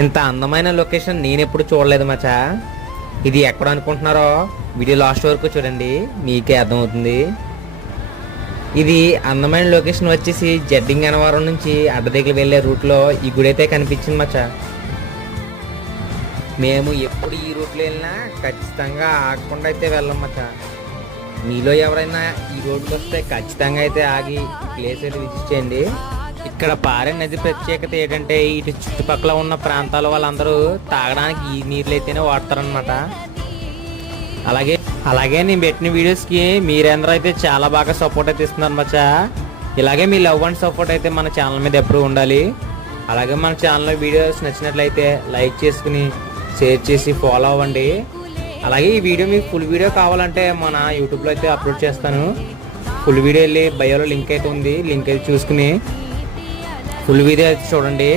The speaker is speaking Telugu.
ఇంత అందమైన లొకేషన్ నేను ఎప్పుడు చూడలేదు మచా ఇది ఎక్కడ అనుకుంటున్నారో వీడియో లాస్ట్ వరకు చూడండి మీకే అర్థమవుతుంది. ఇది అందమైన లొకేషన్ వచ్చేసి జడ్డింగ్ అనవరం నుంచి అడ్డదిగలు వెళ్ళే రూట్లో ఈ గుడి అయితే కనిపించింది మచా మేము ఎప్పుడు ఈ రూట్లో వెళ్ళినా ఖచ్చితంగా ఆగకుండా అయితే వెళ్ళం మచా మీలో ఎవరైనా ఈ రోడ్కి వస్తే ఖచ్చితంగా అయితే ఆగి ఈ ప్లేస్ అయితే విజిట్ చేయండి. ఇక్కడ పారే నది ప్రత్యేకత ఏంటంటే ఇటు చుట్టుపక్కల ఉన్న ప్రాంతాల వాళ్ళందరూ తాగడానికి ఈ నీళ్ళు అయితేనే వాడతారనమాట అలాగే అలాగే నేను పెట్టిన వీడియోస్కి మీరందరూ అయితే చాలా బాగా సపోర్ట్ అయితే ఇస్తున్నారు మచ్చా. ఇలాగే మీ లవ్ అండ్ సపోర్ట్ అయితే మన ఛానల్ మీద ఎప్పుడు ఉండాలి. అలాగే మన ఛానల్లో వీడియోస్ నచ్చినట్లయితే లైక్ చేసుకుని షేర్ చేసి ఫాలో అవ్వండి. అలాగే ఈ వీడియో మీకు ఫుల్ వీడియో కావాలంటే మన యూట్యూబ్లో అయితే అప్లోడ్ చేస్తాను. ఫుల్ వీడియో వెళ్ళి బయోలో లింక్ అయితే ఉంది. లింక్ అయితే చూసుకుని ఫుల్ వీడియో అయితే చూడండి.